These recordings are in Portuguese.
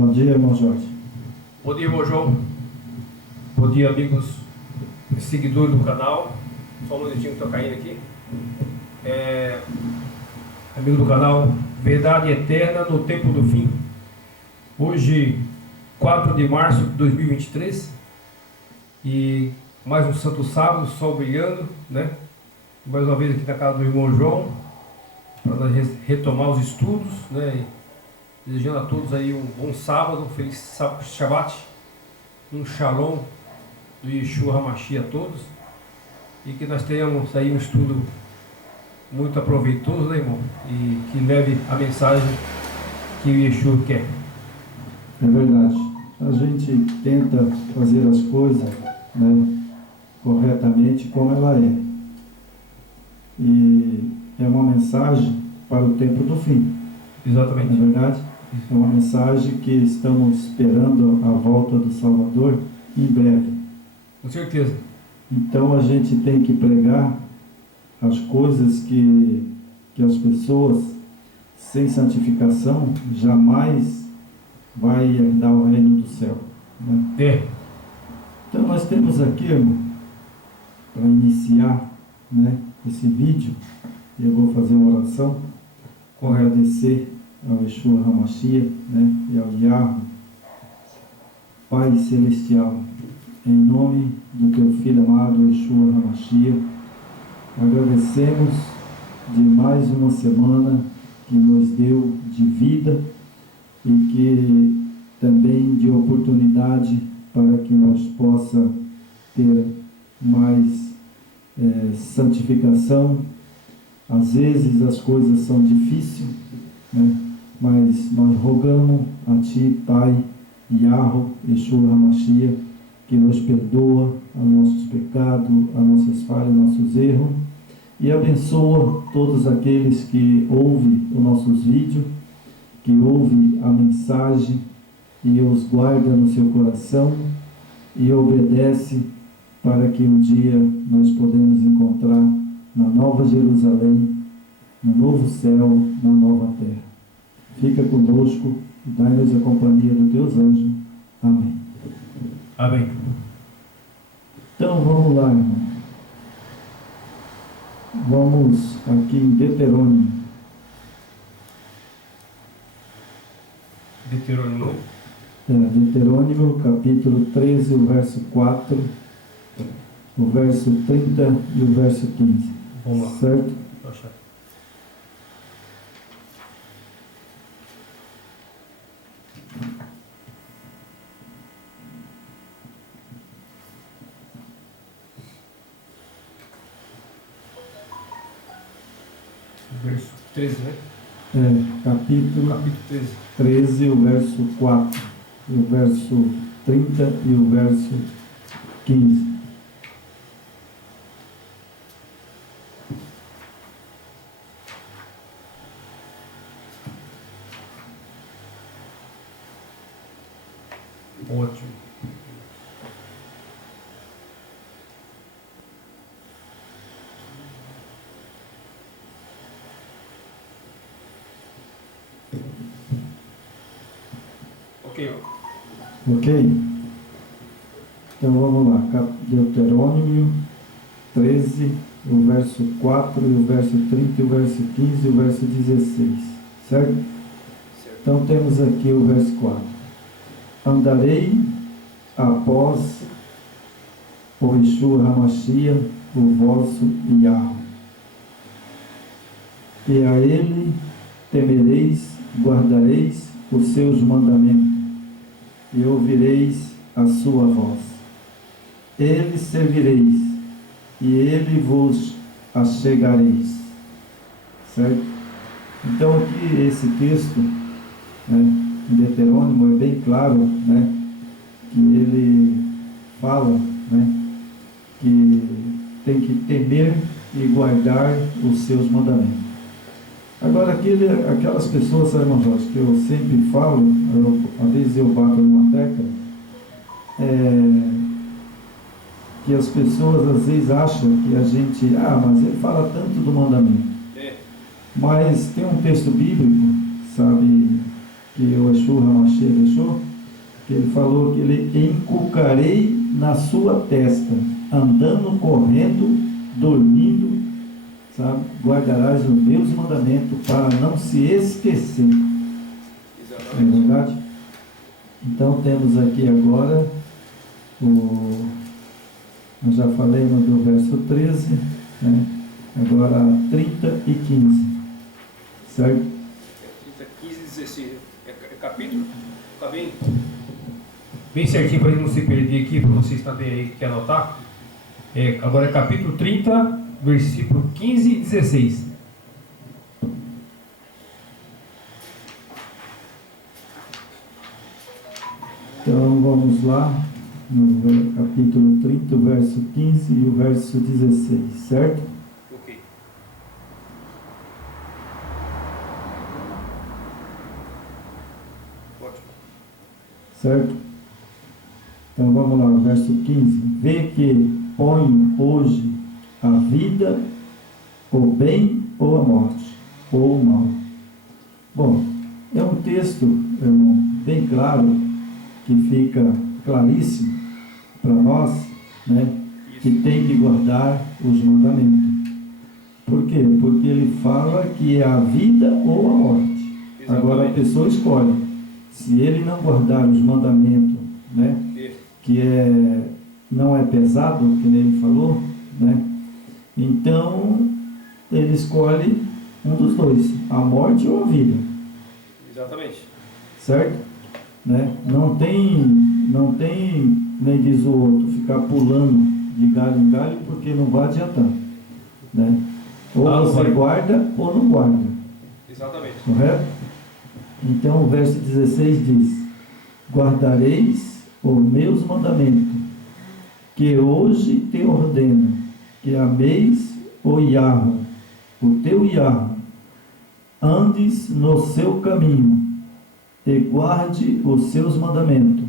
Bom dia, irmão Jorge. Bom dia, irmão João. Bom dia, amigos seguidores do canal. Só um minutinho que estou caindo aqui. Amigo do canal Verdade Eterna no Tempo do Fim. Hoje, 4 de março de 2023. E mais um santo sábado, sol brilhando, né? Mais uma vez aqui na casa do irmão João, para retomar os estudos, né? E desejando a todos aí um bom sábado, um feliz Shabbat, um shalom do Yeshua HaMashiach a todos, e que nós tenhamos aí um estudo muito aproveitoso, né, irmão? E que leve a mensagem que o Yeshua quer. É verdade. A gente tenta fazer as coisas, né, corretamente como ela é. E é uma mensagem para o tempo do fim. Exatamente. Não é verdade? É uma mensagem que estamos esperando a volta do Salvador em breve. Com certeza. Então a gente tem que pregar as coisas que as pessoas sem santificação jamais vai herdar o reino do céu, né? Então nós temos aqui, irmão, para iniciar, né, esse vídeo, eu vou fazer uma oração com agradecer ao Yeshua HaMashiach, né, e ao Yahweh, Pai Celestial, em nome do teu Filho amado Yeshua HaMashiach, agradecemos de mais uma semana que nos deu de vida e que também de oportunidade para que nós possa ter mais santificação. Às vezes as coisas são difíceis, né? Mas nós rogamos a Ti, Pai, Yahweh, Yeshua HaMashiach, que nos perdoa os nossos pecados, as nossas falhas, nossos erros, e abençoa todos aqueles que ouvem os nossos vídeos, que ouvem a mensagem e os guarda no seu coração e obedece para que um dia nós podemos encontrar na Nova Jerusalém, no novo céu, na nova terra. Fica conosco e dai-nos a companhia dos teus anjos. Amém. Amém. Então vamos lá, irmão. Vamos aqui em Deuteronômio. Deuteronômio, capítulo 13, o verso 4, o verso 30 e o verso 15. Vamos lá. Certo? Verso 13, né? Capítulo 13. 13, o verso 4, o verso 30 e o verso 15. Ótimo. Ok? Então vamos lá. Deuteronômio 13, o verso 4, o verso 30, o verso 15 e o verso 16. Certo? Então temos aqui o verso 4. Andarei após o Yeshua HaMashiach, o vosso Yahweh, e a ele temereis, guardareis os seus mandamentos, e ouvireis a sua voz. Ele servireis, e ele vos achegareis. Certo? Então aqui esse texto, né, em Deuteronômio é bem claro, né, que ele fala, né, que tem que temer e guardar os seus mandamentos. Agora, aquelas pessoas, sabe, irmão Jorge, que eu sempre falo, às vezes eu bato numa tecla, que as pessoas às vezes acham que a gente, mas ele fala tanto do mandamento. Mas tem um texto bíblico, sabe, que o Yeshua HaMashiach deixou, que ele falou que ele inculcarei na sua testa, andando, correndo, dormindo, sabe? Guardarás os meus mandamentos para não se esquecer. É verdade? Então temos aqui agora nós já falamos do verso 13, né? Agora 30 e 15, certo? 30, 15 e 16, é capítulo? Está bem certinho para a gente não se perder aqui, para vocês também aí que querem anotar. Agora é capítulo 30, versículo 15 e 16. Então vamos lá, no capítulo 30, o verso 15 e o verso 16, certo? Ok. Ótimo. Certo? Então vamos lá, o verso 15. Vê que ponho hoje a vida, o bem ou a morte, ou o mal. Bom, é um texto, irmão, bem claro, que fica claríssimo para nós, né, que tem que guardar os mandamentos. Por quê? Porque ele fala que é a vida ou a morte. Exatamente. Agora a pessoa escolhe. Se ele não guardar os mandamentos, né, que não é pesado, que nem ele falou, né, então ele escolhe um dos dois, a morte ou a vida. Exatamente. Certo? Né? Não tem, nem diz o outro, ficar pulando de galho em galho, porque não vai adiantar. Né? Ou você guarda ou não guarda. Exatamente. Correto? Então o verso 16 diz: guardareis os meus mandamentos, que hoje te ordeno, que ameis o Yahweh, o teu Yahweh, andes no seu caminho, e guarde os seus mandamentos,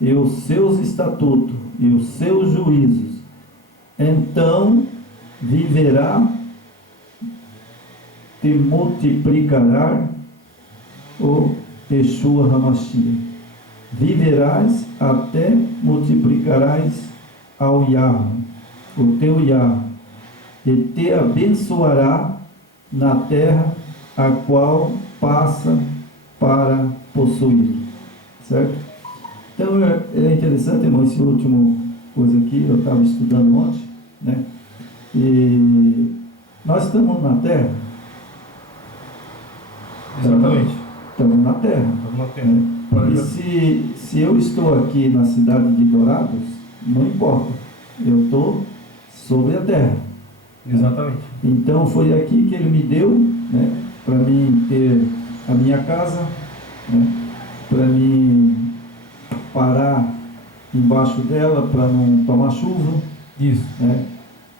e os seus estatutos, e os seus juízos. Então viverá, te multiplicará o Yeshua HaMashiach. Viverás até multiplicarás ao Yahweh, o teu Yahweh, e te abençoará na terra a qual passa para possuir, certo? Então é interessante, irmão, esse último coisa aqui, eu estava estudando ontem, né? E nós estamos na terra. Exatamente. Estamos na terra. Estamos na terra. Né? E se eu estou aqui na cidade de Dourados, não importa, eu estou sobre a terra. Exatamente. Né? Então foi aqui que ele me deu, né, para mim ter a minha casa, né, para mim parar embaixo dela para não tomar chuva. Isso. Né,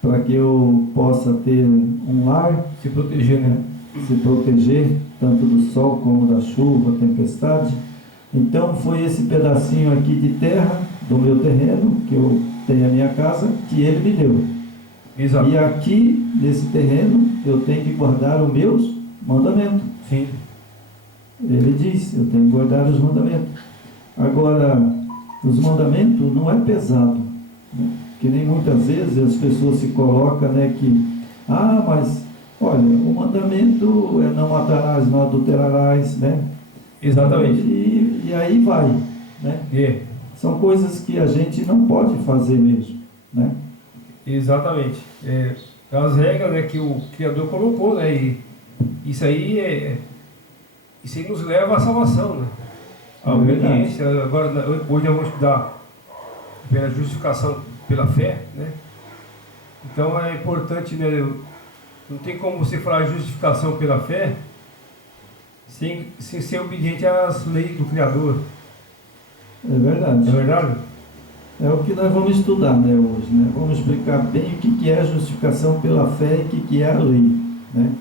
para que eu possa ter um lar, se proteger, né? Se proteger tanto do sol como da chuva, tempestade. Então foi esse pedacinho aqui de terra do meu terreno, que eu tenho a minha casa, que ele me deu. Exato. E aqui nesse terreno eu tenho que guardar os meus mandamentos. Sim. Ele diz, eu tenho que guardar os mandamentos. Agora, os mandamentos não é pesado, né? Que nem muitas vezes as pessoas se colocam, né, que, mas, olha, o mandamento é não matarás, não adulterarás, né? Exatamente. E aí vai, né? São coisas que a gente não pode fazer mesmo, né? Exatamente. As regras, né, que o Criador colocou, né? E isso aí nos leva à salvação, né? A obediência. Agora, hoje nós vamos estudar pela justificação pela fé, né? Então é importante, né? Não tem como você falar justificação pela fé sem ser obediente às leis do Criador. É verdade. É verdade? É o que nós vamos estudar, né, hoje, né? Vamos explicar bem o que é a justificação pela fé e o que é a lei, né?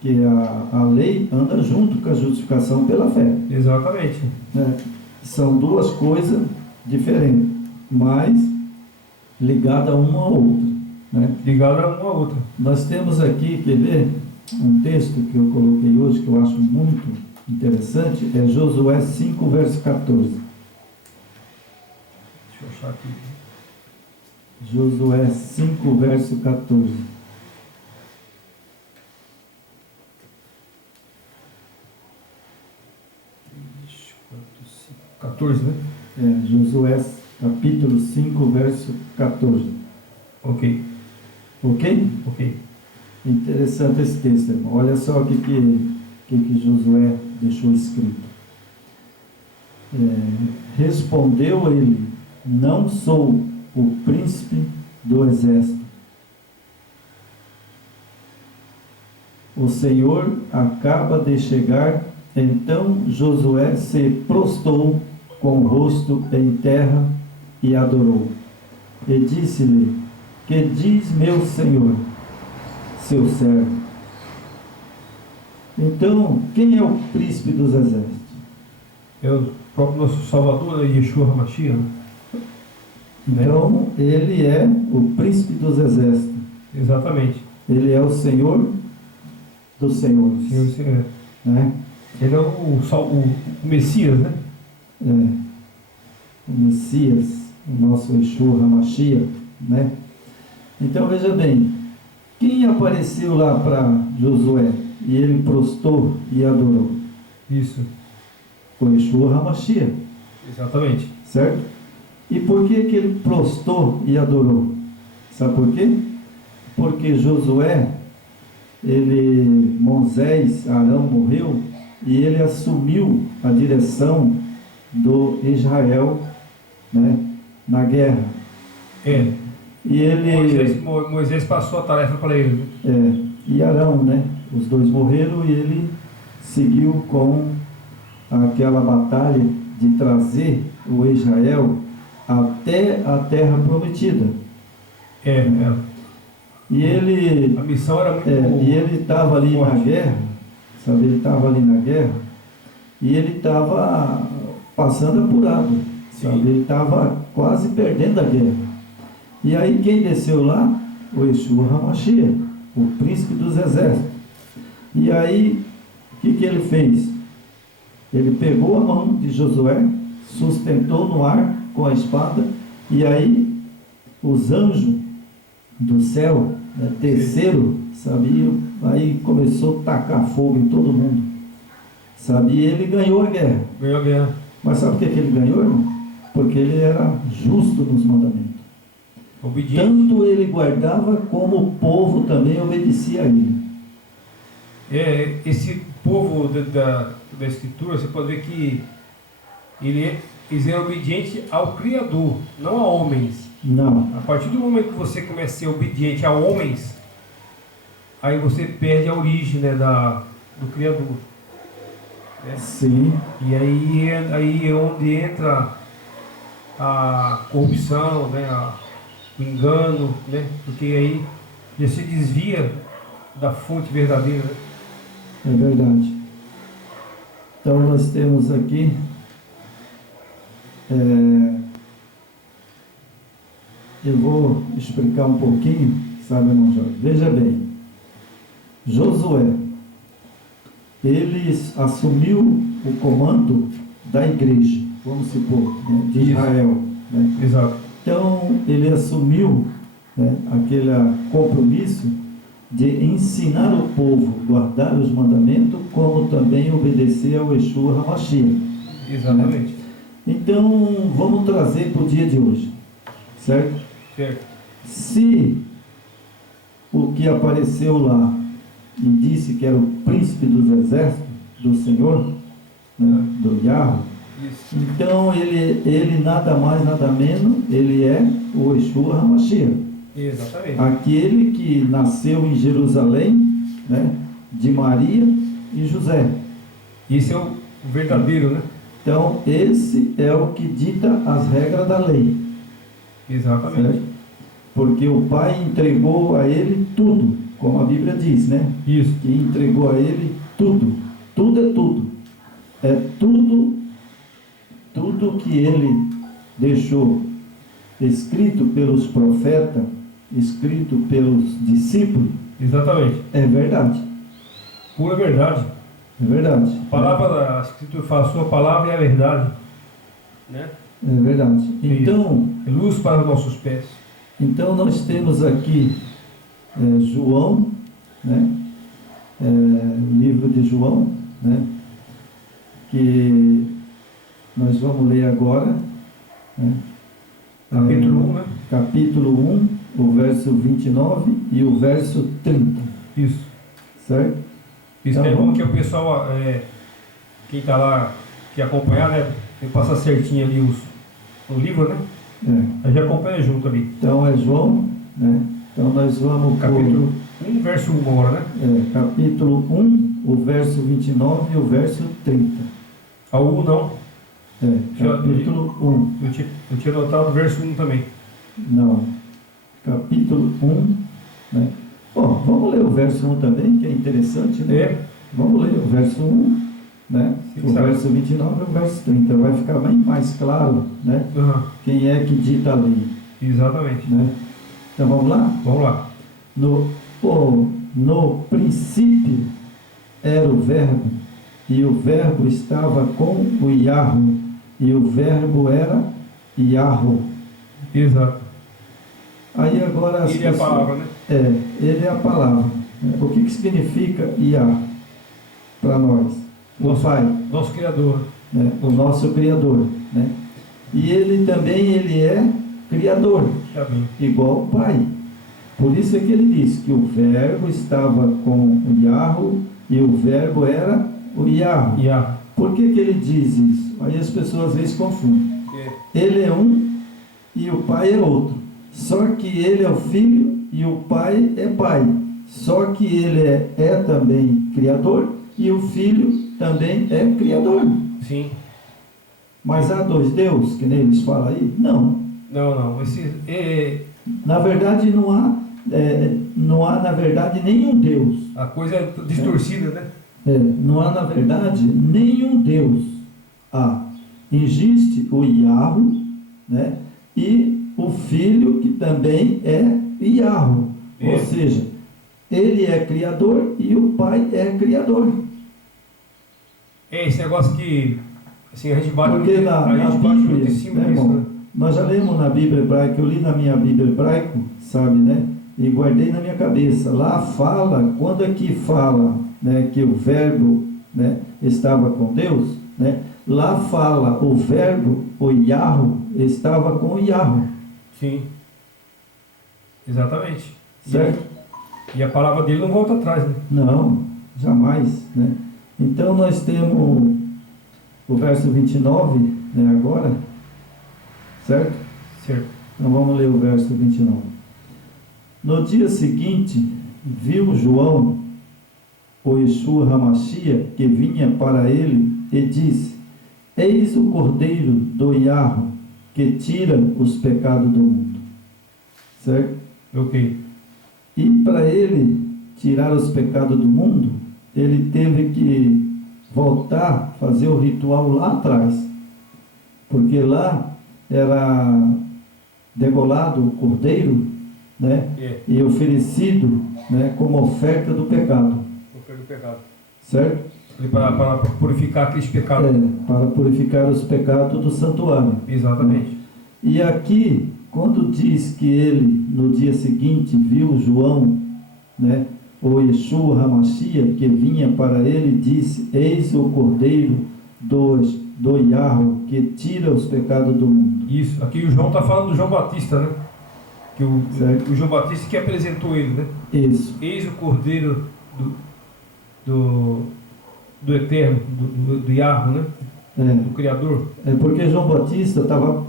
Que a lei anda junto com a justificação pela fé. Exatamente. Né? São duas coisas diferentes, mas ligadas uma à outra. Né? Ligadas uma à outra. Nós temos aqui, quer ver, um texto que eu coloquei hoje, que eu acho muito interessante, é Josué 5, verso 14. achar aqui. Josué 5, verso 14. Ixi, 14, né? Josué capítulo 5, verso 14. Ok, Ok? ok. Interessante esse texto, irmão. Olha só o que Josué deixou escrito. Respondeu ele: não sou o príncipe do exército. O Senhor acaba de chegar. Então Josué se prostrou com o rosto em terra e adorou. E disse-lhe: que diz meu Senhor, seu servo? Então, quem é o príncipe dos exércitos? É o próprio nosso Salvador, Yeshua HaMashiach, né? Então, ele é o príncipe dos exércitos. Exatamente. Ele é o Senhor dos senhores. Senhor, Né? ele é o Messias, né? O Messias, o nosso Yeshua HaMashiach, né? Então, veja bem, quem apareceu lá para Josué e ele prostrou e adorou? Isso. O Yeshua HaMashiach, Exatamente. certo? E por que ele prostrou e adorou? Sabe por quê? Porque Josué, Moisés, Arão morreu e ele assumiu a direção do Israel, né, na guerra. E ele Moisés passou a tarefa para ele, né? e Arão, né? Os dois morreram e ele seguiu com aquela batalha de trazer o Israel até a terra prometida. E ele, a missão era muito e ele estava ali forte. na guerra, sabe? Ele estava ali na guerra e ele estava passando apurado, sabe? Ele estava quase perdendo a guerra. E aí quem desceu lá? O Yeshua HaMashiach, o príncipe dos exércitos. E aí, o que ele fez? Ele pegou a mão de Josué, sustentou no ar com a espada, e aí os anjos do céu, né, desceram, sabe? Aí começou a tacar fogo em todo mundo, sabe? E ele ganhou a guerra. Ganhou a guerra. Mas sabe por que ele ganhou, irmão? Porque ele era justo nos mandamentos. Obediente. Tanto ele guardava, como o povo também obedecia a ele. Esse povo da Escritura, você pode ver que eles eram obedientes ao Criador, não a homens. Não. A partir do momento que você começa a ser obediente a homens, aí você perde a origem, né, do Criador. Né? Sim. E aí é onde entra a corrupção, né, o engano, né? Porque aí já se desvia da fonte verdadeira. Né? É verdade. Então nós temos aqui eu vou explicar um pouquinho, sabe, irmão Jorge? Veja bem, Josué, ele assumiu o comando da igreja, vamos supor, né, de Israel. Né? Exato. Então ele assumiu, né, aquele compromisso de ensinar o povo a guardar os mandamentos, como também obedecer ao Yeshua HaMashiach. Exatamente. Né? Então, vamos trazer para o dia de hoje, certo? Certo. Se o que apareceu lá e disse que era o príncipe dos exércitos do Senhor, né, do Yahweh, Isso. então ele nada mais, nada menos, ele é o Yeshua HaMashiach. Exatamente. Aquele que nasceu em Jerusalém, né, de Maria e José. Isso é o verdadeiro, né? Então, esse é o que dita as regras da lei. Exatamente. Certo? Porque o Pai entregou a ele tudo, como a Bíblia diz, né? Isso. Que entregou a ele tudo. Tudo é tudo. É tudo que ele deixou escrito pelos profetas, escrito pelos discípulos, Exatamente. é verdade. Pura verdade. É verdade. A palavra da Escritura fala, a sua palavra é a verdade. Né? É verdade. Então, É luz para os nossos pés. então nós temos aqui João, né? Livro de João, né? Que nós vamos ler agora, né? Capítulo 1, né? Capítulo 1, o verso 29 e o verso 30, Isso. certo? Isso Tá é bom bom. que o pessoal, quem está lá, que acompanhar, né? Tem que passar certinho ali o livro, né? É. A gente acompanha junto ali. Então é João, né? Então nós vamos Capítulo 1, verso 1 agora, né? capítulo 1, o verso 29 e o verso 30. Ao 1 não. Capítulo 1. Eu tinha notado o verso 1 também. Não. Capítulo 1, né? Bom, vamos ler o verso 1 também, que é interessante, né? É. Vamos ler o verso 1, né? Sim, O sabe. verso 29 e o verso 30. Vai ficar bem mais claro, né? Aham. Quem é que dita a lei, Exatamente. né? Então vamos lá? Vamos lá. No princípio era o verbo, e o verbo estava com o Iarro, e o verbo era Iarro. Exato. Aí agora Ele é a palavra, né? ele é a palavra. O que significa Iá para nós? O Pai, Nosso Criador. né? O nosso Criador, né? E ele também é Criador, Já bem. igual o Pai. Por isso é que ele diz que o verbo estava com o Iarro e o verbo era o Iarro. Iá. Por que ele diz isso? Aí as pessoas às vezes confundem. Ele é um e o Pai é outro. Só que ele é o Filho e o Pai é Pai. Só que ele é também Criador e o Filho também é Criador. Sim. Mas há dois deuses, que nem eles falam aí? Não. Não. Na verdade não há, na verdade nenhum Deus. A coisa é distorcida, né? Não há na verdade nenhum Deus. Existe o Iarro, né? E o Filho, que também é Iarro. Ou seja, ele é Criador e o Pai é Criador. Esse negócio que assim, a gente bate Porque a na gente bate muito Bíblia, em cima né, disso, irmão? né? Nós já lemos na Bíblia hebraica, eu li na minha Bíblia hebraica, sabe, né? E guardei na minha cabeça. Lá fala, quando aqui fala, né, que o verbo, né, estava com Deus, né? Lá fala o verbo, o Iarro, estava com o Iarro. Sim. Exatamente. Certo? E a palavra dele não volta atrás, né? Não, jamais, né? Então nós temos o verso 29, né, agora, certo? Certo. Então vamos ler o verso 29. No dia seguinte, viu João o Yeshua Hamashia, que vinha para ele, e disse: Eis o Cordeiro do Iarro, que tira os pecados do mundo. Certo? Ok. E para ele tirar os pecados do mundo, ele teve que voltar, fazer o ritual lá atrás. Porque lá era degolado o cordeiro, né? E oferecido, né, como oferta do pecado. Oferta do pecado. Certo? Para purificar aqueles pecados. Para purificar os pecados do santuário. Exatamente. E aqui, quando diz que ele, no dia seguinte, viu João, né, o Yeshua Hamashia, que vinha para ele, disse: Eis o Cordeiro do Iarro, que tira os pecados do mundo. Isso. Aqui o João está falando do João Batista, né? Que o Certo. João Batista que apresentou ele, né? Isso. Eis o Cordeiro do Eterno, do Iarro, né? Do Criador. Porque João Batista estava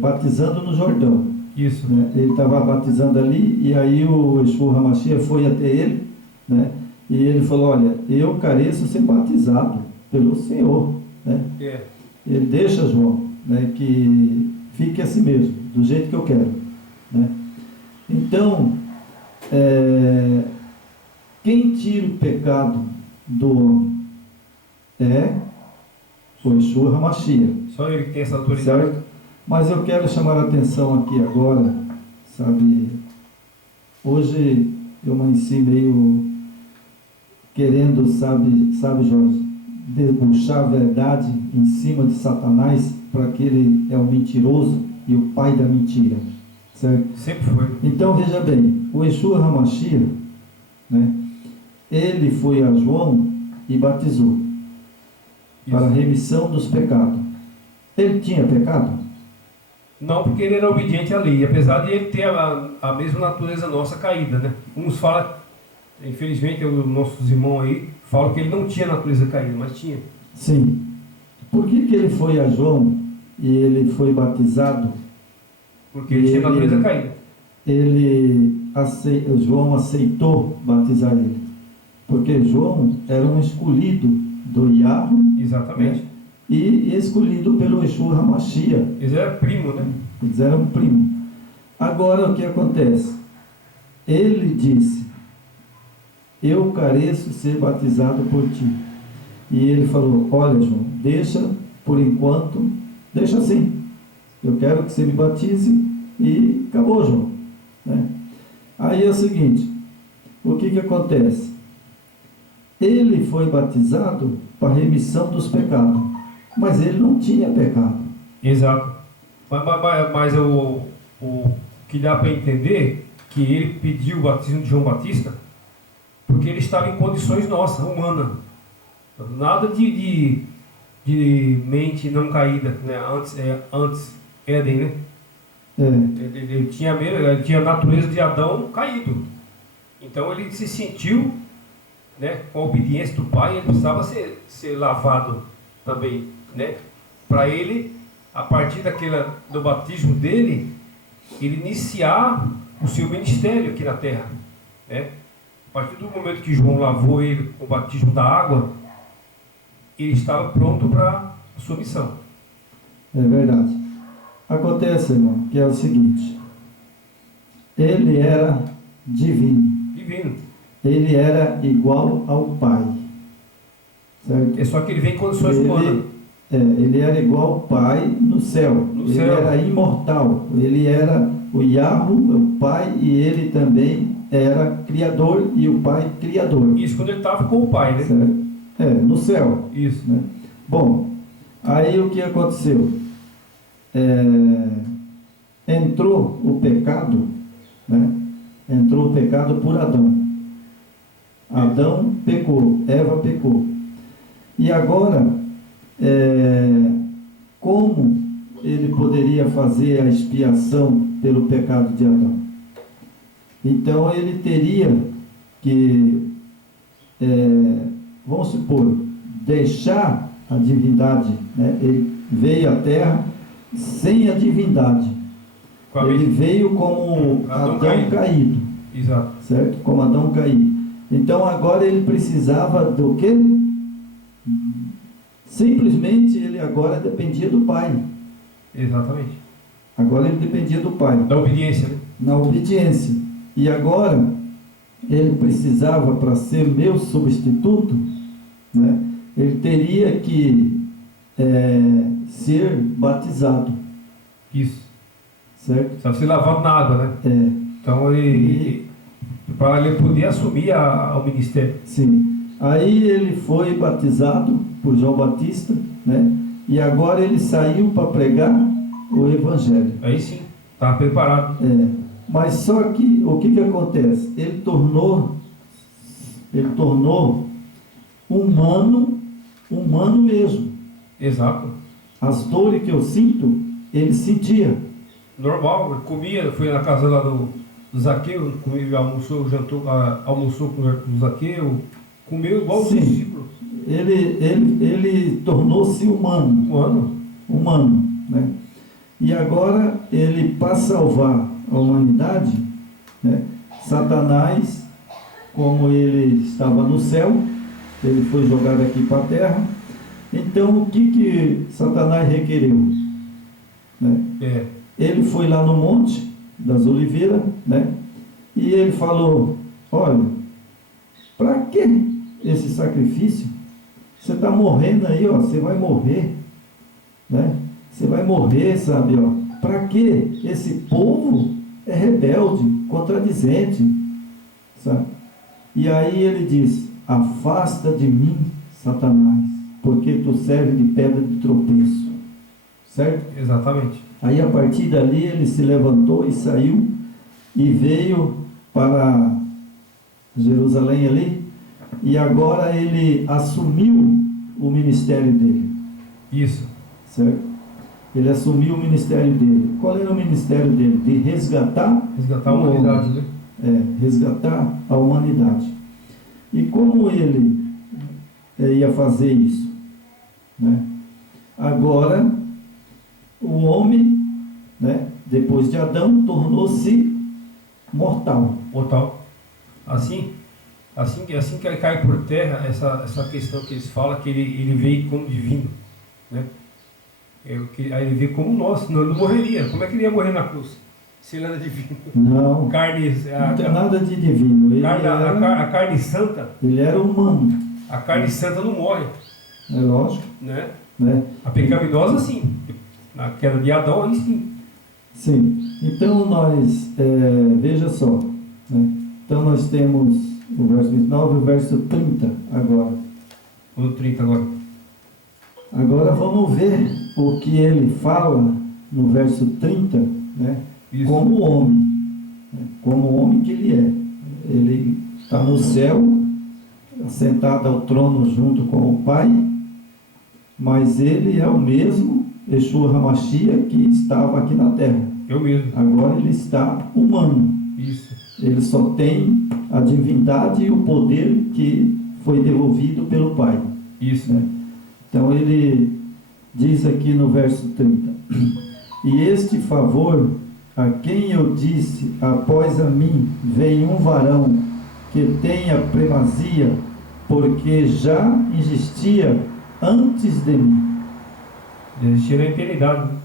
batizando no Jordão. Isso. Né? Ele estava batizando ali, e aí o Yeshua Hamashia foi até ele, né? E ele falou: olha, eu careço ser batizado pelo Senhor, né? Ele deixa, João, né, que fique assim mesmo, do jeito que eu quero, né? Então, quem tira o pecado do homem é o Yeshua Hamashia. Só ele que tem essa autoridade. Certo? Mas eu quero chamar a atenção aqui agora, sabe? Hoje eu amanheci meio querendo, sabe Jorge, debuxar a verdade em cima de Satanás, para que ele é o mentiroso e o pai da mentira, certo? Sempre foi. Então veja bem, o Yeshua HaMashiach, né, ele foi a João e batizou para a remissão dos pecados. Ele tinha pecado? Não, porque ele era obediente à lei, apesar de ele ter a mesma natureza nossa caída, né? Uns falam, infelizmente, os nossos irmãos aí falam que ele não tinha natureza caída, mas tinha. Sim. Por que ele foi a João e ele foi batizado? Porque ele tinha natureza caída. João aceitou batizar ele. Porque João era um escolhido do Yahweh. Exatamente. Né? E escolhido pelo Yeshua HaMashiach. Eles eram primo, né? Eles eram primo. Agora o que acontece? Ele disse: eu careço ser batizado por ti. E ele falou: olha, João, deixa por enquanto, deixa assim. Eu quero que você me batize e acabou, João. Né? Aí é o seguinte: o que acontece? Ele foi batizado para remissão dos pecados. Mas ele não tinha pecado. Exato. Mas o que dá para entender que ele pediu o batismo de João Batista porque ele estava em condições nossas, humanas. Nada de mente não caída, né? Antes Éden, né? Ele tinha a natureza de Adão caído. Então ele se sentiu, né, com a obediência do pai, ele precisava ser lavado também, né? Para ele, a partir do batismo dele, ele iniciar o seu ministério aqui na terra, né? A partir do momento que João lavou ele com o batismo da água, ele estava pronto para a sua missão. É verdade. Acontece, irmão, que é o seguinte: ele era divino. Divino. Ele era igual ao Pai. Certo? É só que ele vem em condições humanas. Ele era igual ao Pai no céu. Ele era imortal. Ele era o Yahweh, o Pai, e ele também era Criador e o Pai Criador. Isso quando ele estava com o Pai, né? Certo? No céu. Isso. Né? Bom, aí o que aconteceu? Entrou o pecado, né? Entrou o pecado por Adão. Adão pecou, Eva pecou. E agora, como ele poderia fazer a expiação pelo pecado de Adão? Então ele teria que, vamos supor, deixar a divindade, né? Ele veio à terra sem a divindade. Ele veio como Adão caído. Exato. Certo? Como Adão caído. Então agora ele precisava do quê? Simplesmente ele agora dependia do Pai. Exatamente. Agora ele dependia do Pai. Da obediência, né? Na obediência. E agora ele precisava, para ser meu substituto, né? Ele teria que ser batizado. Isso. Certo? Precisava ser lavado na água, né? Então para ele poder assumir o ministério. Sim. Aí ele foi batizado por João Batista, né? E agora ele saiu para pregar o Evangelho. Aí sim, estava preparado. Mas só que o que acontece? Ele tornou humano mesmo. Exato. As dores que eu sinto, ele sentia. Normal, ele comia, foi na casa lá do Zaqueu, almoçou com o Zaqueu, comeu igual os discípulos. Ele tornou-se humano, né? E agora ele, para salvar a humanidade, né? Satanás, como ele estava no céu, ele foi jogado aqui para a terra. Então o que Satanás requereu? Né? Ele foi lá no Monte das Oliveiras, né? E ele falou: olha, para que esse sacrifício? Você está morrendo aí, ó, você vai morrer, né? Você vai morrer, sabe, ó. Para que? Esse povo é rebelde, contradizente, sabe? E aí ele diz: afasta de mim, Satanás, porque tu serve de pedra de tropeço, certo? Exatamente. Aí a partir dali ele se levantou e saiu e veio para Jerusalém ali, e agora ele assumiu o ministério dele, Isso. certo? Ele assumiu o ministério dele. Qual era o ministério dele? De resgatar Resgatar a o humanidade, homem. né? Resgatar a humanidade. E como ele ia fazer isso, né? Agora o homem, né, depois de Adão, tornou-se mortal. Mortal. Assim que ele cai por terra, essa questão que eles falam, que ele veio como divino, né? Aí ele veio como nós, senão ele não morreria. Como é que ele ia morrer na cruz? Se ele era divino. Não, Carne, não tem nada de divino. Ele a carne santa, ele era humano, a carne santa não morre, é lógico, né? né? A pecaminosa sim, na queda de Adão aí sim. Sim. Então nós, veja só, né? Então nós temos o verso 29 e o verso 30 agora. No 30 agora. Agora vamos ver o que ele fala no verso 30, né? Isso. Como homem, né? Como homem que ele é. Ele está no céu, sentado ao trono junto com o Pai, mas ele é o mesmo Yeshua HaMashiach que estava aqui na terra. Eu mesmo. Agora ele está humano. Isso. Ele só tem a divindade e o poder que foi devolvido pelo Pai. Isso. Né? Então ele diz aqui no verso 30: E este favor a quem eu disse, após a mim vem um varão que tem a primazia, porque já existia antes de mim. Existia na eternidade. Né?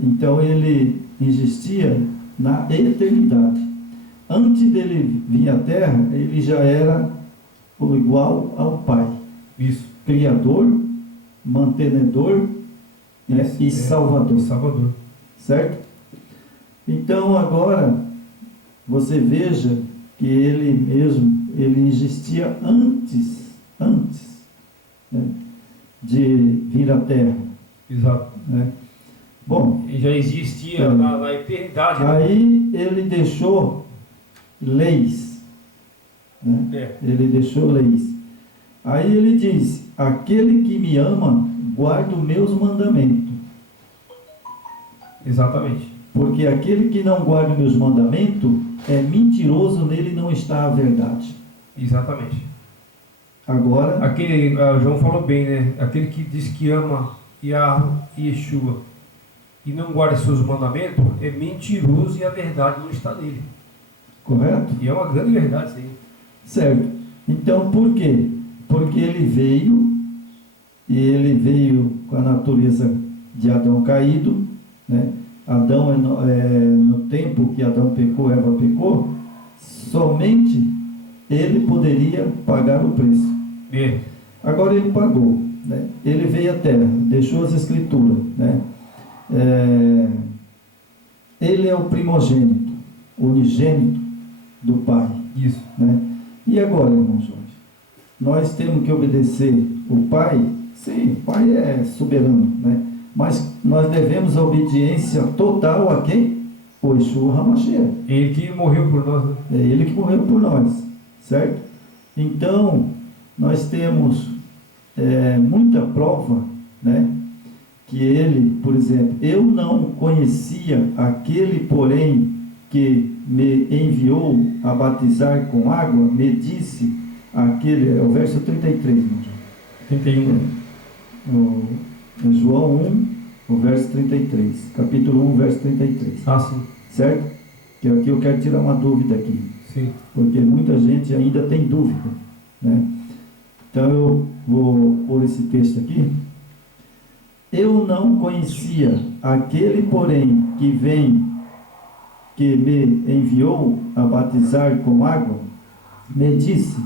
Então ele existia na eternidade. Antes dele vir à terra, ele já era igual ao Pai. Isso. Criador, mantenedor, né, e Salvador. Salvador. Certo? Então agora você veja que ele mesmo, ele existia antes, né, de vir à terra. Exato. Né? Bom, E já existia na eternidade. Né? aí ele deixou leis. Né? Ele deixou leis. Aí ele diz: aquele que me ama, guarda os meus mandamentos. Exatamente. Porque aquele que não guarda os meus mandamentos é mentiroso, nele não está a verdade. Exatamente. Agora, João falou bem, né? Aquele que diz que ama Yeshua e não guarda seus mandamentos é mentiroso e a verdade não está nele. correto? E é uma grande verdade isso aí. Certo. Então, por quê? Porque ele veio com a natureza de Adão caído, né? Adão, no tempo que Adão pecou, Eva pecou, somente ele poderia pagar o preço. Agora ele pagou, né? Ele veio à terra, deixou as escrituras, né? Ele é o primogênito, unigênito do Pai. Isso. Né? E agora, irmão Jorge? Nós temos que obedecer o Pai? Sim, o Pai é soberano, né? Mas nós devemos a obediência total a quem? O Yeshua HaMashiach. Ele que morreu por nós, né? É ele que morreu por nós, certo? Então, nós temos muita prova, né? Que ele, por exemplo, eu não conhecia aquele, porém, que me enviou a batizar com água, me disse aquele, é o verso 33, irmão. 31. João 1, o verso 33, capítulo 1, verso 33. Ah, sim. Certo? Que aqui eu quero tirar uma dúvida aqui. Sim. Porque muita gente ainda tem dúvida, né? Então eu vou pôr esse texto aqui. Eu não conhecia aquele, porém, que me enviou a batizar com água, me disse: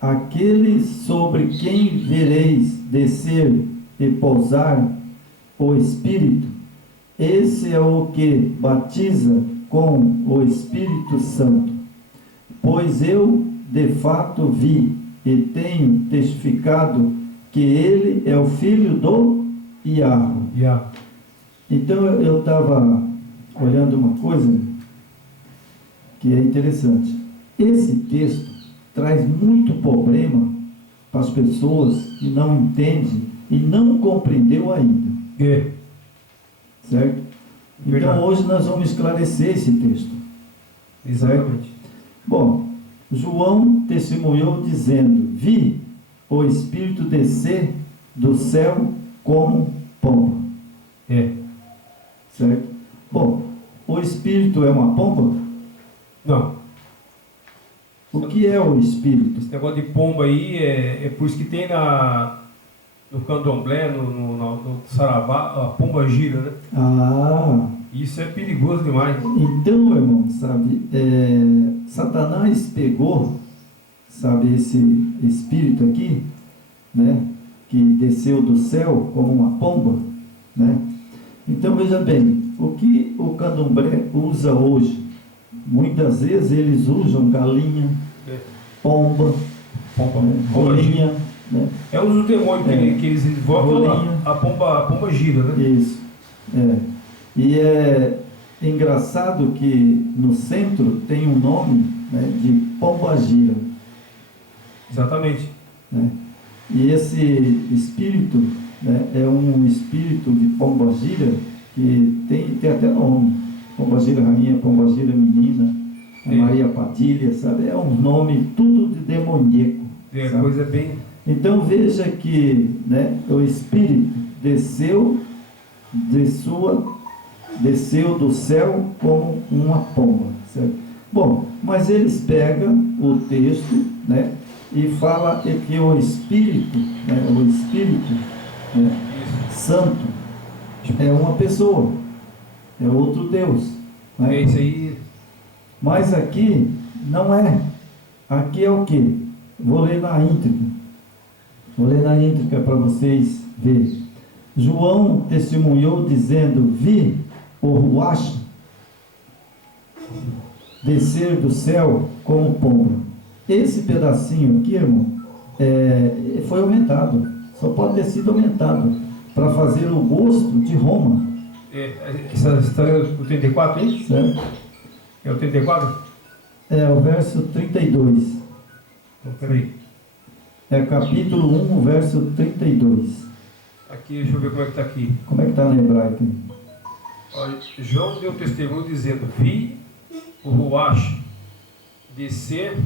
aquele sobre quem vereis descer e pousar o Espírito, esse é o que batiza com o Espírito Santo. Pois eu, de fato, vi e tenho testificado que ele é o Filho do Iaho. Yah. Então eu estava olhando uma coisa que é interessante. Esse texto traz muito problema para as pessoas que não entendem e não compreendeu ainda. É. Certo? Verdade. Então hoje nós vamos esclarecer esse texto. Exatamente. Bom, João testemunhou dizendo: vi o Espírito descer do céu como pomba. É. Certo? Bom, o Espírito é uma pomba? Não. O que é o Espírito? Esse negócio de pomba aí é por isso que tem no candomblé, no saravá, a pomba gira, né? Ah, Isso é perigoso demais. então, irmão, sabe, Satanás pegou, sabe, esse Espírito aqui, né, que desceu do céu como uma pomba, né? Então, veja bem, o que o candomblé usa hoje? Muitas vezes eles usam galinha, É. pomba, Pomba. né, Pomba gira. rolinha, né? É um dos demônios que eles invocam, Rolinha. a pomba gira, né? Isso. E é engraçado que no centro tem um nome, né, de pombagira, Exatamente. né? E esse espírito, né, é um espírito de pombagira que tem até nome. Pombagira rainha, pombagira menina, a Sim. Maria Padilha, sabe? É um nome tudo de demoníaco. É sabe? coisa bem. Então veja que, né, o Espírito desceu do céu como uma pomba, certo? Bom, mas eles pegam o texto, né, e fala que o Espírito, né, né, Santo é uma pessoa, é outro Deus, né? É isso aí. Mas aqui não é. Aqui é o quê? Vou ler na íntegra. Vou ler na íntegra para vocês verem. João testemunhou dizendo: vi o Ruach descer do céu como pomba. Esse pedacinho aqui, irmão, foi aumentado. Só pode ter sido aumentado para fazer o gosto de Roma. Essa história do 34 aí? Certo? É o 34? É o verso 32. Então, peraí. É capítulo 1, verso 32. Aqui, deixa eu ver como é que está aqui. Como é que está no hebraico? Olha, João deu testemunho dizendo: vi o Ruach descer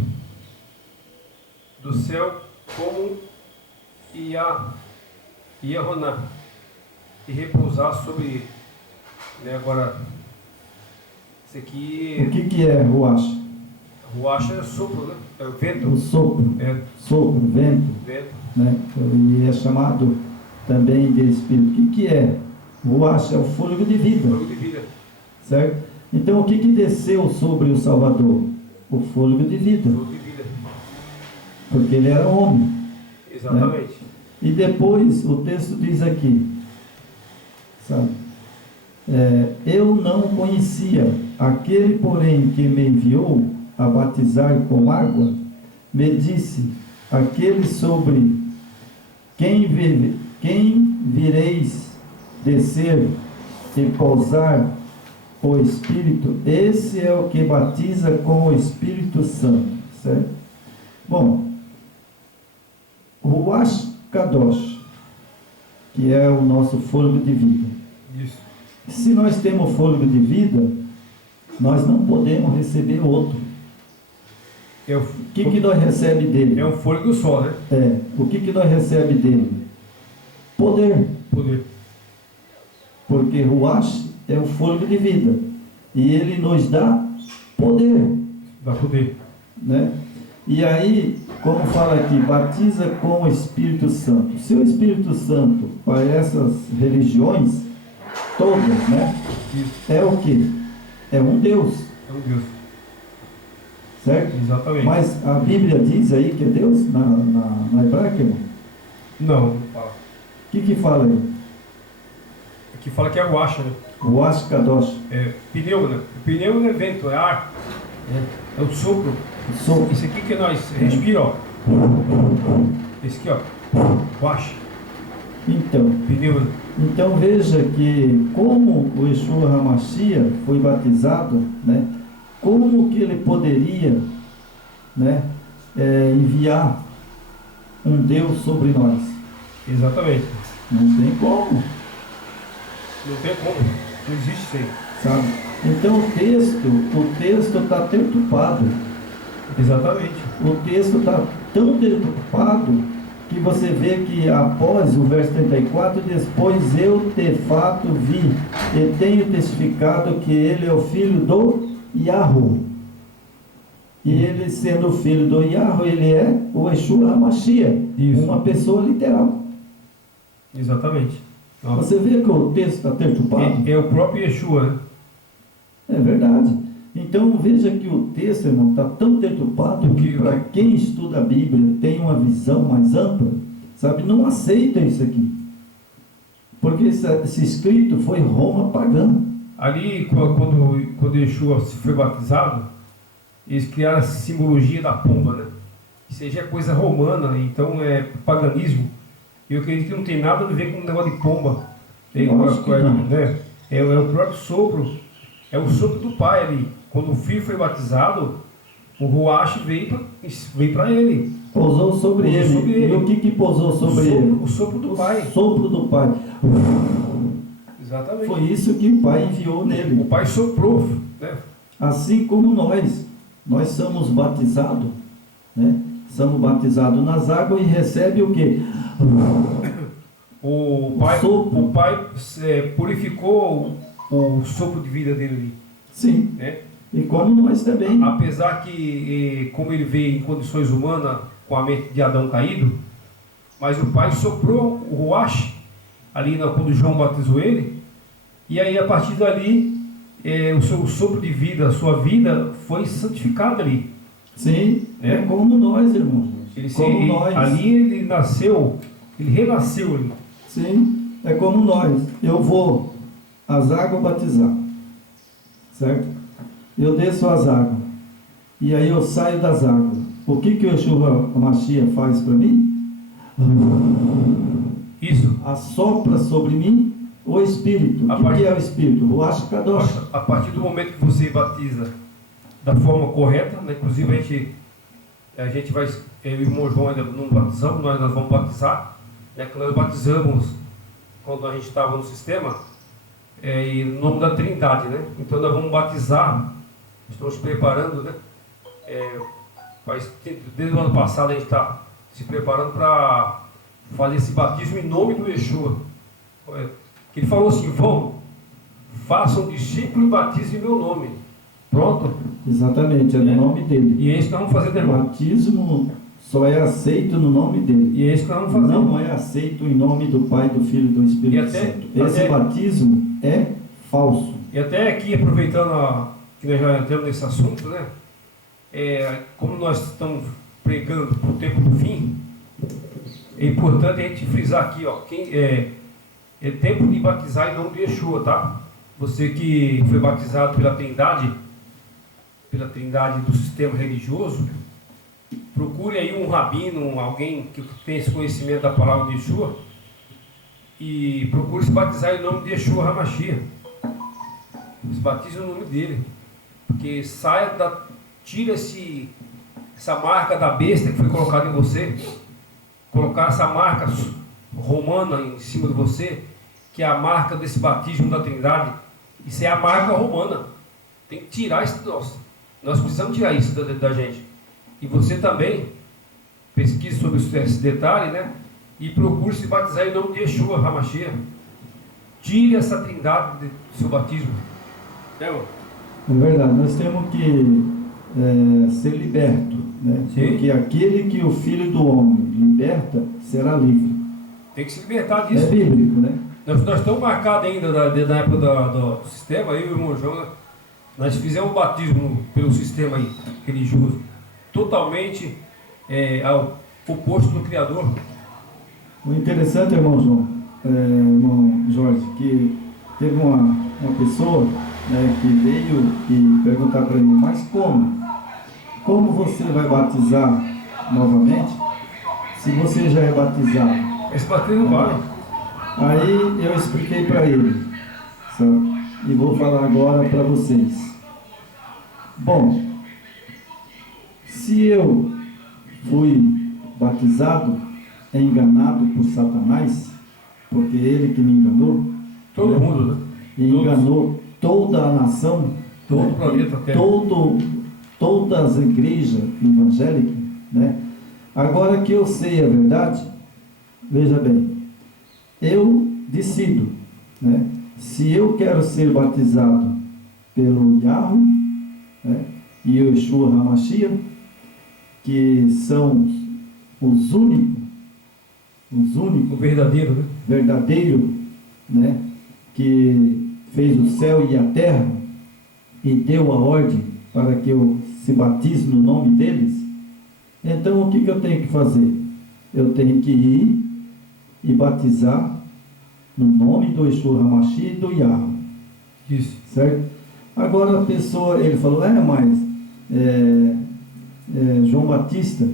do céu como Iaroná e repousar sobre ele. Né? Agora, isso O aqui, que é Ruach? Ruach é sopro, né? É o vento. O sopro, É sopro, vento, vento. né? E é chamado também de Espírito. O que é? Ruach é o fôlego de vida, Fogo de vida. certo? Então o que desceu sobre o Salvador? O fôlego de vida, Fogo de vida. porque ele era homem. Exatamente. E depois o texto diz aqui, sabe? Eu não conhecia, aquele porém que me enviou a batizar com água, me disse: aquele sobre quem vireis descer e pousar o Espírito, esse é o que batiza com o Espírito Santo, certo? Bom, Ruach Kadosh, que é o nosso fôlego de vida. Isso. Se nós temos fôlego de vida, nós não podemos receber outro. O que nós recebemos dele? É um fôlego só, né? O que nós recebemos dele? Poder. Poder. Porque Ruach é o fôlego de vida. E ele nos dá poder. Dá poder. Né? E aí, como fala aqui, batiza com o Espírito Santo. Se o Espírito Santo, para essas religiões, todas, né? Isso. É o que? É um Deus. É um Deus. Certo? Exatamente. Mas a Bíblia diz aí que é Deus na hebraica, irmão? Não fala. O que fala aí? Aqui fala que é o acha, né? Ruach Kadosh. É pneu, né? O pneu não é vento, é ar. É o sopro. O sopro. Isso aqui que nós respiramos, ó. Esse aqui, ó. O acha. Então, Pneu. Então veja que como o Yeshua HaMashiach foi batizado, né, como que ele poderia, né, enviar um Deus sobre nós? Exatamente. Não tem como, Não tem como. Não existe isso aí. sabe? Então o texto está deturpado. Exatamente. O texto está tão deturpado que você vê que após o verso 34 diz: pois eu de fato vi e tenho testificado que ele é o filho do Yahweh. E ele, sendo filho do Yahweh, ele é o Yeshua HaMashiach, Isso. uma pessoa literal. Exatamente. Você vê que o texto está deturpado? É o próprio Yeshua, né? É verdade. Então veja que o texto, irmão, está tão deturpado que para quem estuda a Bíblia, tem uma visão mais ampla, sabe, não aceita isso aqui. Porque esse escrito foi Roma pagã. Ali, quando Yeshua foi batizado, eles criaram a simbologia da pomba, né? Isso aí já é coisa romana, então é paganismo. Eu acredito que não tem nada a ver com o negócio de pomba. Né? É o próprio sopro, é o sopro do Pai ali. Quando o filho foi batizado, o Ruach veio para ele. Pousou sobre ele. E o que pousou sobre ele? O sopro do Pai. O sopro do Pai. Exatamente. Foi isso que o Pai enviou nele. O Pai soprou, né? Assim como nós somos batizados, né? Somos batizados nas águas e recebe o quê? O Pai purificou o sopro de vida dele ali. Sim. Né? E como nós também. Apesar que, como ele veio em condições humanas, com a mente de Adão caído, mas o Pai soprou o Ruach, ali quando João batizou ele, e aí a partir dali, o seu sopro de vida, a sua vida, foi santificada ali. Sim, é como nós, irmãos. Nós. Ali ele nasceu, ele renasceu ali. Sim, é como nós. Eu vou às águas batizar, certo? Eu desço as águas, e aí eu saio das águas. O que o Yeshua HaMashiach faz para mim? Isso. Assopra sobre mim o Espírito. O que é o Espírito? O Ruach Kadosh. A partir do momento que você batiza da forma correta, né? Inclusive a gente vai, eu e o irmão João ainda não batizamos, nós vamos batizar, né? Que nós batizamos quando a gente estava no sistema, e no nome da Trindade, né? Então nós vamos batizar, estamos preparando, né? Desde o ano passado a gente está se preparando para fazer esse batismo em nome do Yeshua. Ele falou assim: façam discípulo e batizem em meu nome. Pronto. Exatamente, é no nome dele. E é isso que nós vamos fazer, irmão. O batismo só é aceito no nome dele. E é isso que nós vamos fazer. Não é aceito em nome do Pai, do Filho e do Espírito Santo. Esse batismo é falso. E até aqui, aproveitando que nós já entramos nesse assunto, né? Como nós estamos pregando para o tempo do fim, é importante a gente frisar aqui, ó, é tempo de batizar em nome de Yeshua, tá? Você que foi batizado pela Trindade do sistema religioso, procure aí um rabino, alguém que tem esse conhecimento da palavra de Yeshua, e procure se batizar em nome de Yeshua HaMashiach. Se batize no nome dele, porque tira essa marca da besta que foi colocada em você, colocar essa marca romana em cima de você, que é a marca desse batismo da Trindade. Isso é a marca romana. Tem que tirar isso de nós. Nós precisamos tirar isso da gente. E você também pesquise sobre esse detalhe, né? E procure se batizar em nome de Yeshua HaMashiach. Tire essa Trindade do seu batismo. É verdade. Nós temos que ser liberto, né? Porque aquele que o Filho do Homem liberta será livre. Tem que se libertar disso. É bíblico, né? Nós estamos marcados ainda da época do sistema, eu e o irmão João, nós fizemos o batismo pelo sistema aí, religioso, totalmente ao oposto do Criador. O interessante, irmão João, irmão Jorge, que teve uma pessoa, né, que veio e perguntar para mim: mas como você vai batizar novamente se você já é batizado? Esse batismo não vale. Aí eu expliquei para ele, sabe? E vou falar agora para vocês. Bom, se eu fui batizado, enganado por Satanás, porque ele que me enganou, Todo mundo, né? e enganou toda a nação, Todo o planeta Terra. Todas as igrejas evangélicas, né? Agora que eu sei a verdade, veja bem, eu decido, né? Se eu quero ser batizado pelo Yahweh, né? E o Yeshua HaMashiach, que são os únicos, O verdadeiro, né? verdadeiro, né? Que fez o céu e a terra e deu a ordem para que eu se batize no nome deles. Então o que eu tenho que fazer? Eu tenho que ir e batizar no nome do Yeshua HaMashiach e do Yahweh. Isso. Certo? Agora a pessoa, ele falou, mas João Batista,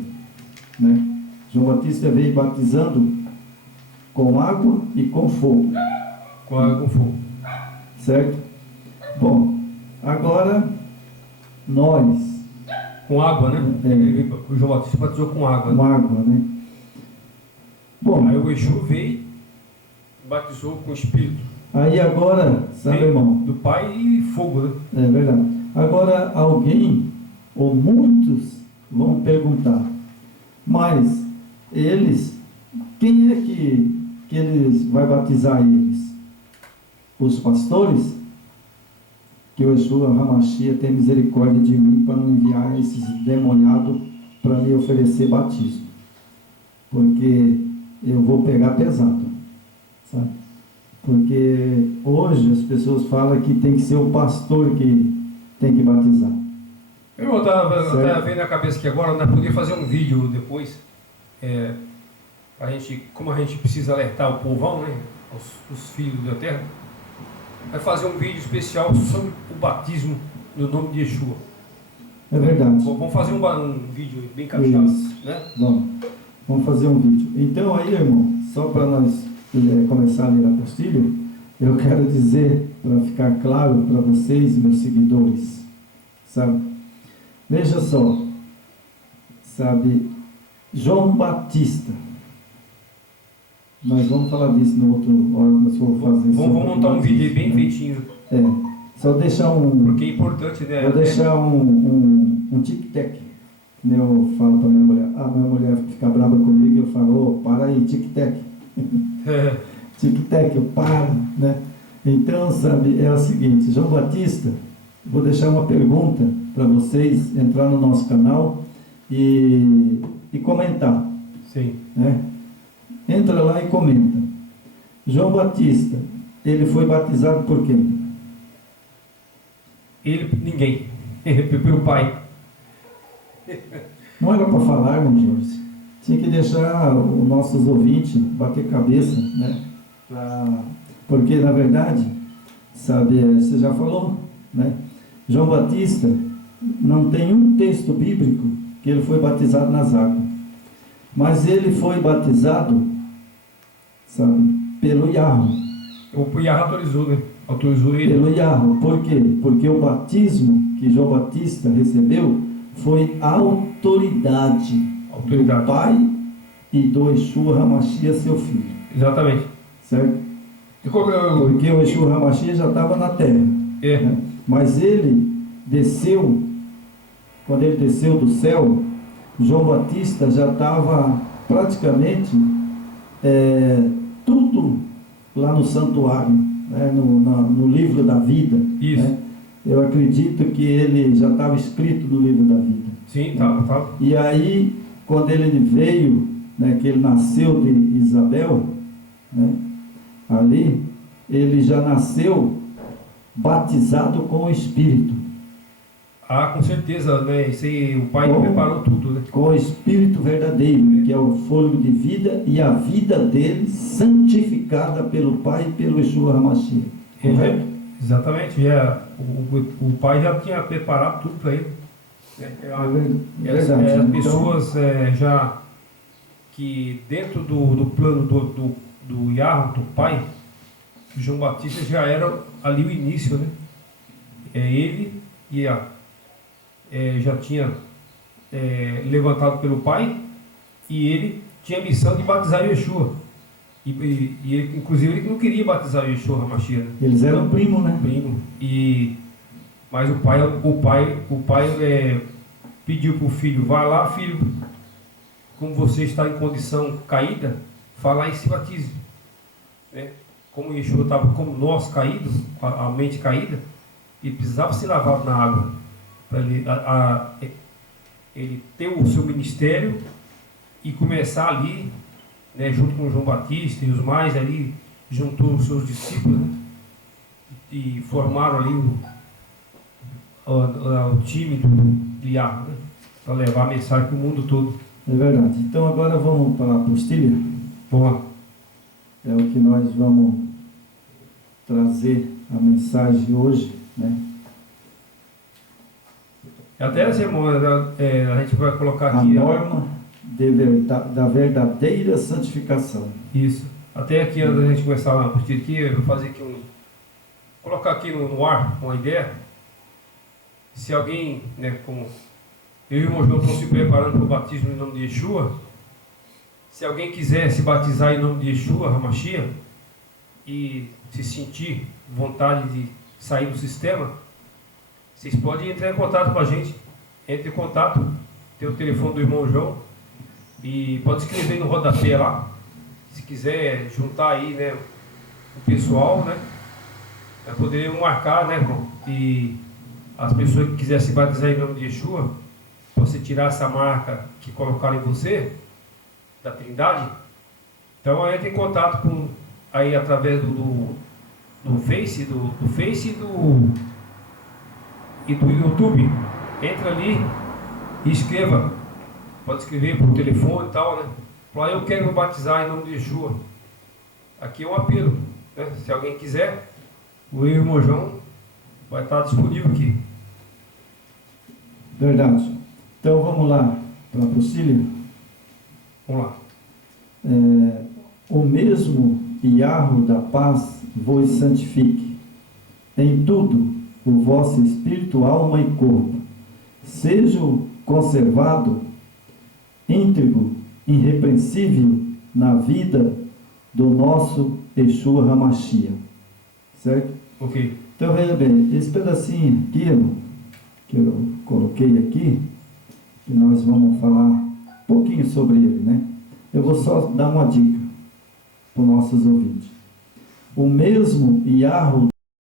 né? João Batista veio batizando com água e com fogo. Com água com fogo. Certo? Bom, agora nós, Com água, né? O João Batista batizou com água. com Né? água, né? Bom, Aí o Exu veio e batizou com o Espírito. aí agora, sabe, Veio irmão? do Pai e fogo, né? É verdade. Agora alguém, ou muitos, vão perguntar, mas eles, quem é que eles vai batizar eles? Os pastores? Que o Yeshua HaMashiach tem misericórdia de mim para não enviar esses demoniados para me oferecer batismo. Porque eu vou pegar pesado, sabe? Porque hoje as pessoas falam que tem que ser o pastor que tem que batizar. Eu estava vendo na cabeça que agora nós podíamos fazer um vídeo depois, a gente, como a gente precisa alertar o povão, né? Os filhos da terra. Vai fazer um vídeo especial sobre o batismo no nome de Yeshua. É verdade. Vamos fazer um vídeo bem caprichado, Isso. né? Vamos fazer um vídeo. Então aí, irmão, só para nós começar a ler a apostila, eu quero dizer, para ficar claro para vocês, meus seguidores, sabe? Veja só, sabe, João Batista. Nós vamos falar disso no outro órgão, se for fazer. Vamos montar um vídeo aí bem né? feitinho. Só deixar Porque é importante, né? Vou deixar um tic-tac. Eu falo para minha mulher, minha mulher fica brava comigo, eu falo, para aí, tic-tac. Tic-tac, eu paro, né? Então, sabe, é o seguinte, João Batista, vou deixar uma pergunta para vocês entrar no nosso canal e comentar. Sim. Né? Entra lá e comenta. João Batista, ele foi batizado por quem? Ninguém. Pelo Pai. Não era para falar, irmão Jorge. Tinha que deixar os nossos ouvintes bater cabeça, né? Porque, na verdade, sabe, você já falou, né? João Batista não tem um texto bíblico que ele foi batizado nas águas. Mas ele foi batizado, sabe, pelo Yahweh. O Yahweh autorizou, né? Autorizou ele. Pelo Yahweh. Por quê? Porque o batismo que João Batista recebeu foi a autoridade do Pai e do Yeshua HaMashiach, seu filho. Exatamente. Certo? Porque o Yeshua HaMashiach já estava na terra. Né? Mas ele desceu, quando ele desceu do céu, João Batista já estava praticamente tudo lá no santuário, né? no livro da vida. Isso. Né? Eu acredito que ele já estava escrito no livro da vida. Sim, estava. E aí, quando ele veio, né, que ele nasceu de Isabel, né, ali, ele já nasceu batizado com o Espírito. Com certeza, né? Isso aí, o Pai preparou tudo, né? Com o Espírito verdadeiro, que é o fôlego de vida, e a vida dele santificada pelo Pai e pelo Yeshua HaMashiach. Correto? Exatamente. O Pai já tinha preparado tudo para ele. Verdade. As pessoas já que dentro do plano do Yarro, do pai, o João Batista já era ali o início, né? Ele já tinha levantado pelo pai, e ele tinha a missão de batizar Yeshua. E ele, inclusive, ele não queria batizar Yeshua HaMashiach, né? Eles eram primo, né? Primo. Mas o pai pediu para o filho: vai lá, filho, como você está em condição caída, vá lá e se batize, né? Como Yeshua estava como nós caídos, com a mente caída, ele precisava ser lavado na água para ele ter o seu ministério e começar ali, né, junto com João Batista e os mais ali, juntou os seus discípulos, né, e formaram ali o time do Yarro, né, para levar a mensagem para o mundo todo. É verdade. Então agora vamos para a apostilha. Vamos lá. É o que nós vamos trazer a mensagem hoje, né? Até essa semana a gente vai colocar A aqui norma da verdadeira santificação. isso. Até aqui, antes da gente começar a partir aqui, eu vou fazer aqui colocar aqui no ar uma ideia. Se alguém, né, como eu e o irmão João estão se preparando para o batismo em nome de Yeshua, se alguém quiser se batizar em nome de Yeshua HaMashiach e se sentir vontade de sair do sistema, vocês podem entrar em contato com a gente. Entre em contato, tem o telefone do irmão João e pode escrever no rodapé lá. Se quiser juntar aí, né, o pessoal, né, poderíamos marcar, né, irmão? E as pessoas que quiserem se batizar em nome de Yeshua, você tirar essa marca que colocaram em você, da Trindade. Então entre em contato com aí através do Face, e do YouTube. Entra ali e escreva. Pode escrever por telefone e tal, né? Fala: eu quero me batizar em nome de Yeshua. Aqui é um apelo, né? Se alguém quiser, o irmão João vai estar disponível aqui. Verdade. Então vamos lá para a apostila. Vamos lá. O mesmo Yarro da paz vos santifique em tudo, o vosso espírito, alma e corpo, seja conservado íntegro, irrepreensível na vida do nosso Yeshua HaMashiach. Certo? Ok. Então veja bem, esse pedacinho aqui, que eu coloquei aqui, que nós vamos falar um pouquinho sobre ele, né? Eu vou só dar uma dica para os nossos ouvintes. O mesmo Yarro